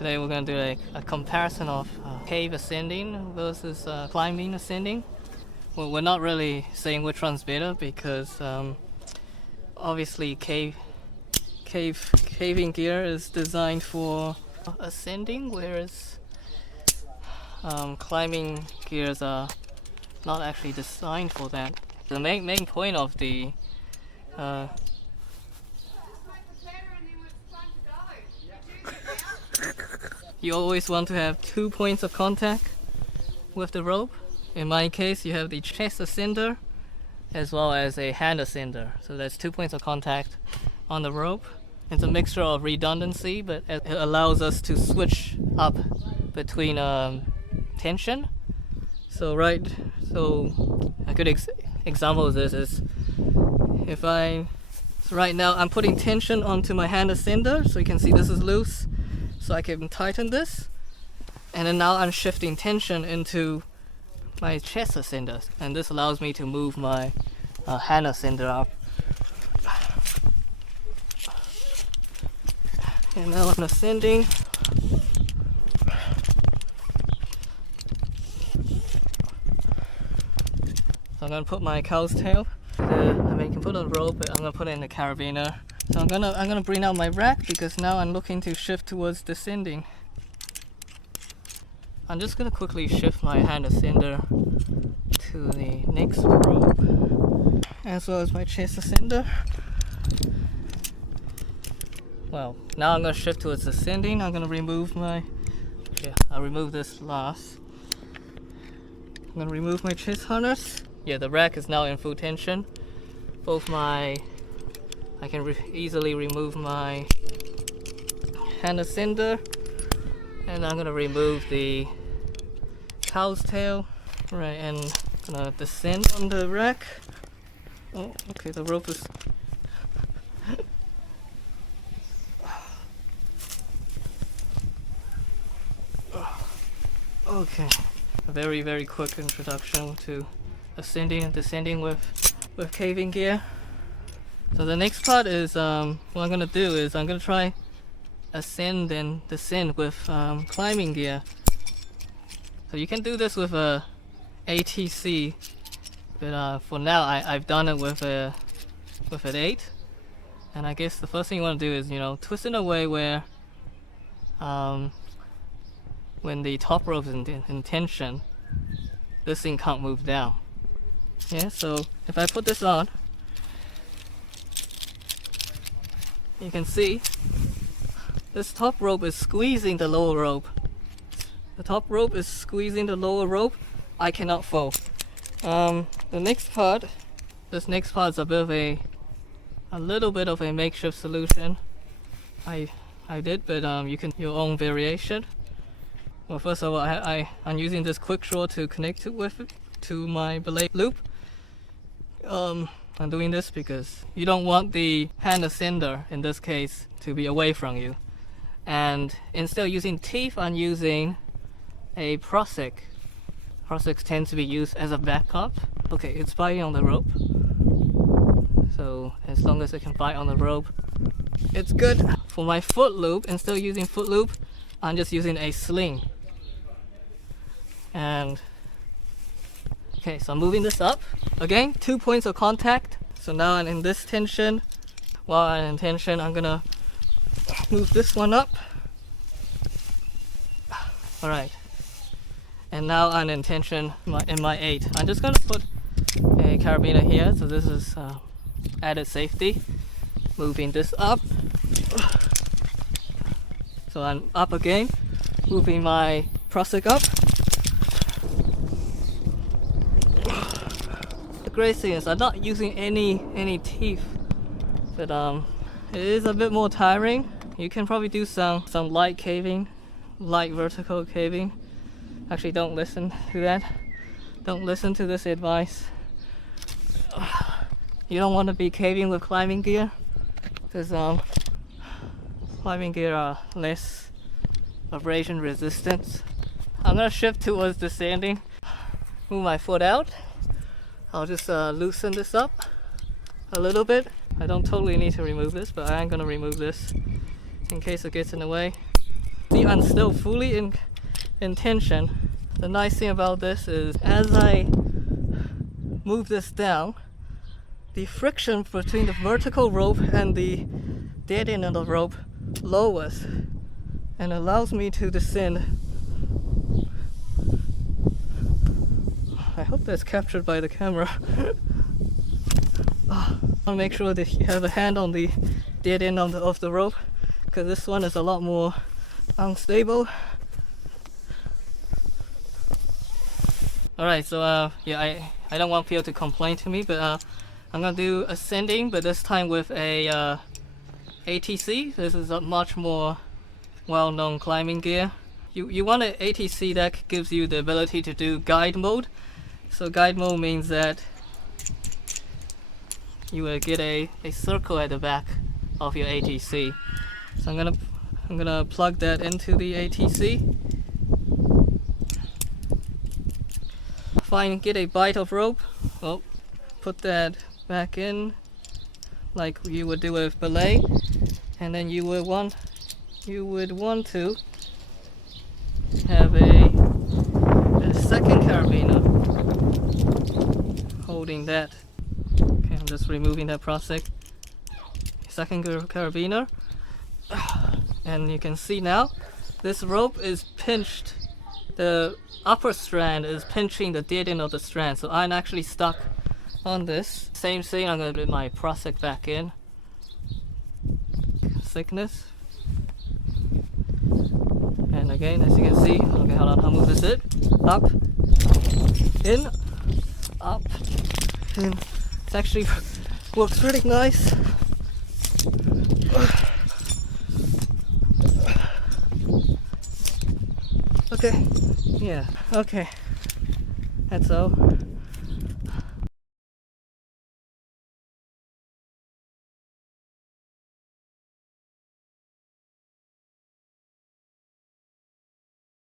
Today we're going to do a comparison of cave ascending versus climbing ascending. Well, we're not really saying which one's better because obviously caving gear is designed for ascending, whereas climbing gears are not actually designed for that. The main point of the you always want to have 2 points of contact with the rope. In my case, you have the chest ascender as well as a hand ascender. So that's 2 points of contact on the rope. It's a mixture of redundancy, but it allows us to switch up between tension. So a good example of this is so right now I'm putting tension onto my hand ascender, so you can see this is loose. So I can tighten this, and then now I'm shifting tension into my chest ascender, and this allows me to move my hand ascender up. And now I'm ascending. So I'm gonna put my cow's tail. You can put on the rope, but I'm gonna put it in the carabiner. So I'm gonna bring out my rack because now I'm looking to shift towards descending. I'm just gonna quickly shift my hand ascender to the next rope, as well as my chest ascender. Well, now I'm gonna shift towards descending. I'm gonna remove I'll remove this last. I'm gonna remove my chest harness. Yeah, the rack is now in full tension. I can easily remove my hand ascender, and I'm gonna remove the cow's tail. Right, and I'm gonna descend on the rack. Oh, okay, the rope is okay. A very quick introduction to ascending and descending with caving gear. So the next part is what I'm gonna do is I'm gonna try ascend and descend with climbing gear. So you can do this with a ATC, but for now I've done it with an 8. And I guess the first thing you want to do is twist in a way where when the top rope is in tension, this thing can't move down. Yeah, so if I put this on, you can see this top rope is squeezing the lower rope. The top rope is squeezing the lower rope. I cannot fall. This next part is a little bit of a makeshift solution. I did, but you can your own variation. Well, first of all, I'm using this quick draw to connect it to my belay loop. I'm doing this because you don't want the hand ascender, in this case, to be away from you. And instead of using teeth, I'm using a prosec. Prosecs tend to be used as a backup. Okay, it's biting on the rope. So as long as it can bite on the rope, it's good. For my foot loop, instead of using foot loop, I'm just using a sling. And okay, so I'm moving this up. Again, 2 points of contact. So now I'm in this tension. While I'm in tension, I'm gonna move this one up. Alright. And now I'm in tension in my 8. I'm just gonna put a carabiner here, so this is added safety. Moving this up. So I'm up again, moving my prosec up. The great thing is I'm not using any teeth, but it is a bit more tiring. You can probably do some light caving, light vertical caving. Actually, don't listen to that. Don't listen to this advice. You don't want to be caving with climbing gear, because climbing gear are less abrasion resistance. I'm gonna shift towards descending. Move my foot out. I'll just loosen this up a little bit. I don't totally need to remove this, but I am gonna remove this in case it gets in the way. See see I'm still fully in tension. The nice thing about this is as I move this down, the friction between the vertical rope and the dead end of the rope lowers and allows me to descend. I hope that's captured by the camera. I want to make sure that you have a hand on the dead end of the rope, because this one is a lot more unstable. Alright, so yeah, I don't want people to complain to me, but I'm gonna do ascending, but this time with a ATC. This is a much more well-known climbing gear. You want an ATC that gives you the ability to do guide mode. So guide mode means that you will get a circle at the back of your ATC. So I'm gonna plug that into the ATC. Get a bite of rope. Well, put that back in like you would do with belay, and then you would want to have a second carabiner holding that. Okay, I'm just removing that plastic. Second carabiner, and you can see now this rope is pinched. The upper strand is pinching the dead end of the strand, so I'm actually stuck on this. Same thing, I'm going to put my plastic back in. Thickness. And again, as you can see, okay, hold on, I'll move this in. Up, in, up, in. It actually works really nice. Okay, yeah, okay. That's all.